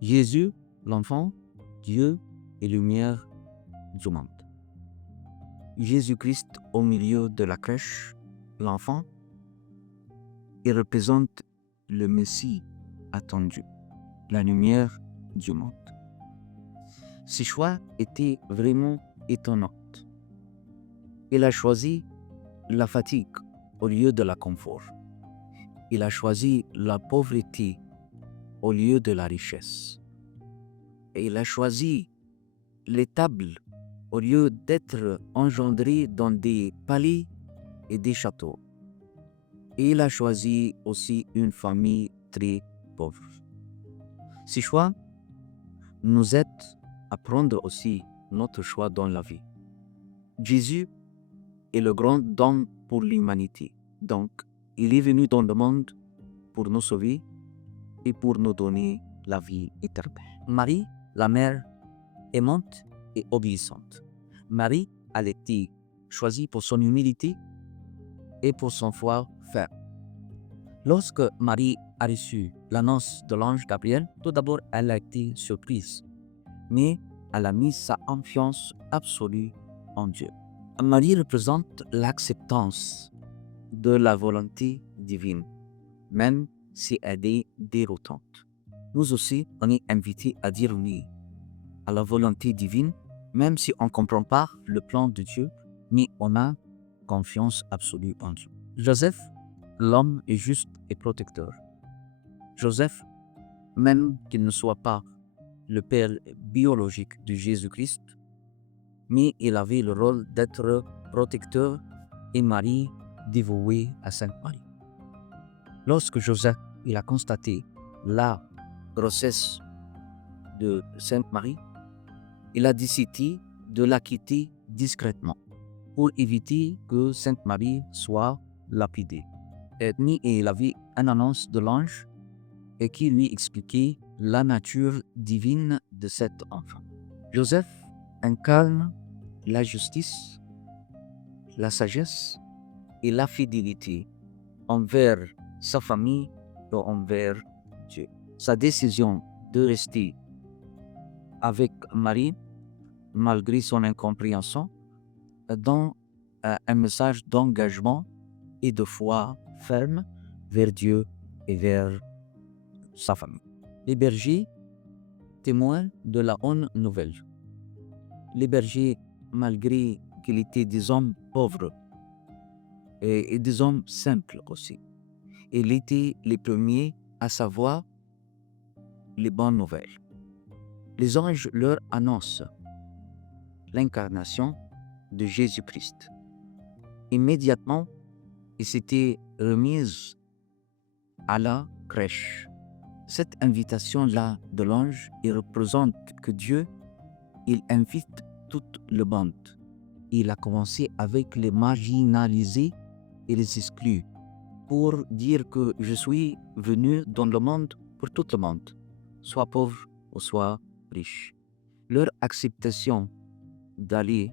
Jésus, l'enfant, Dieu et lumière du monde. Jésus-Christ au milieu de la crèche, l'enfant, il représente le Messie attendu, la lumière du monde. Ce choix était vraiment étonnant. Il a choisi la fatigue au lieu de la confort. Il a choisi la pauvreté au lieu de la richesse. Et il a choisi les tables au lieu d'être engendré dans des palais et des châteaux. Et il a choisi aussi une famille très pauvre. Ces choix nous aident à prendre aussi notre choix dans la vie. Jésus est le grand don pour l'humanité. Donc, il est venu dans le monde pour nous sauver et pour nous donner la vie éternelle. Marie, la mère aimante et obéissante. Marie a été choisie pour son humilité et pour son foi ferme. Lorsque Marie a reçu l'annonce de l'ange Gabriel, tout d'abord elle a été surprise, mais elle a mis sa confiance absolue en Dieu. Marie représente l'acceptance de la volonté divine, même si elle est déroutante. Nous aussi, on est invités à dire oui à la volonté divine, même si on ne comprend pas le plan de Dieu, mais on a confiance absolue en Dieu. Joseph, l'homme est juste et protecteur. Joseph, même qu'il ne soit pas le père biologique de Jésus-Christ, mais il avait le rôle d'être protecteur et Marie dévouée à Sainte Marie. Lorsque Joseph il a constaté la grossesse de Sainte Marie, il a décidé de la quitter discrètement pour éviter que Sainte Marie soit lapidée. Et il avait une annonce de l'ange et qui lui expliquait la nature divine de cet enfant. Joseph incarne la justice, la sagesse et la fidélité envers sa famille et envers Dieu. Sa décision de rester avec Marie, malgré son incompréhension, donne un message d'engagement et de foi ferme vers Dieu et vers sa famille. Les bergers témoignent de la bonne nouvelle. Les bergers, malgré qu'ils étaient des hommes pauvres et des hommes simples aussi, ils étaient les premiers à savoir les bonnes nouvelles. Les anges leur annoncent l'incarnation de Jésus-Christ. Immédiatement, ils s'étaient remis à la crèche. Cette invitation-là de l'ange, il représente que Dieu, il invite tout le monde. Il a commencé avec les marginalisés et les exclus pour dire que je suis venu dans le monde pour tout le monde, soit pauvre ou soit riche. Leur acceptation d'aller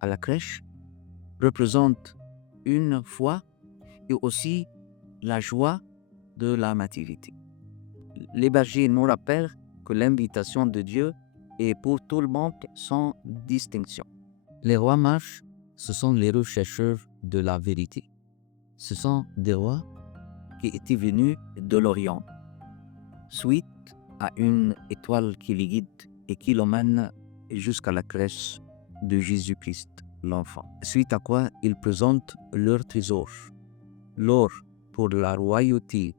à la crèche représente une foi et aussi la joie de la maternité. Les bergers nous rappellent que l'invitation de Dieu est pour tout le monde sans distinction. Les rois mages, ce sont les rechercheurs de la vérité. Ce sont des rois qui étaient venus de l'Orient, suite à une étoile qui les guide et qui l'emmène jusqu'à la crèche de Jésus-Christ, l'enfant. Suite à quoi ils présentent leur trésor, l'or pour la royauté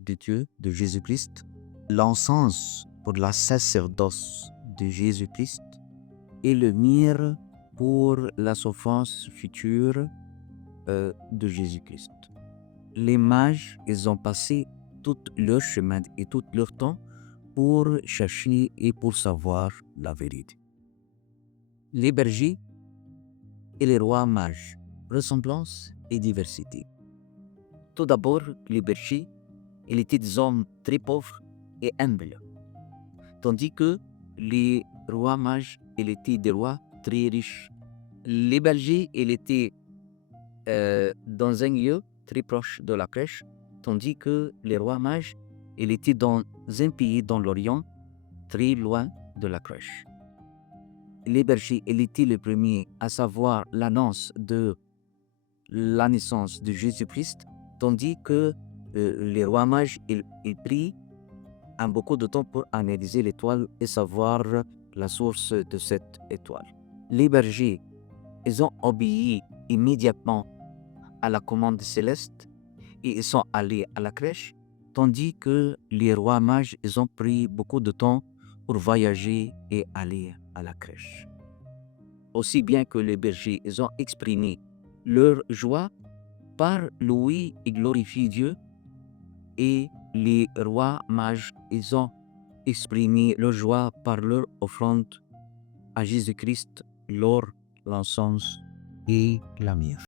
de Dieu, de Jésus-Christ, l'encens pour la sacerdoce de Jésus-Christ et le myrrhe pour la souffrance future de Jésus-Christ. Les mages, ils ont passé tout leur chemin et tout leur temps pour chercher et pour savoir la vérité. Les bergers et les rois mages, ressemblance et diversité. Tout d'abord, les bergers, ils étaient des hommes très pauvres et humbles, tandis que les rois mages, ils étaient des rois très riches. Les bergers, ils étaient dans un lieu très proche de la crèche, tandis que les rois mages, ils étaient dans un pays dans l'Orient très loin de la crèche. Les bergers étaient les premiers à savoir l'annonce de la naissance de Jésus-Christ, tandis que les rois mages, ils prirent beaucoup de temps pour analyser l'étoile et savoir la source de cette étoile. Les bergers, ils ont obéi immédiatement à la commande céleste et ils sont allés à la crèche, tandis que les rois mages, ils ont pris beaucoup de temps pour voyager et aller à la crèche. Aussi bien que les bergers, ils ont exprimé leur joie par louer et glorifier Dieu, et les rois mages, ils ont exprimé leur joie par leur offrande à Jésus-Christ, l'or, l'encens et la myrrhe.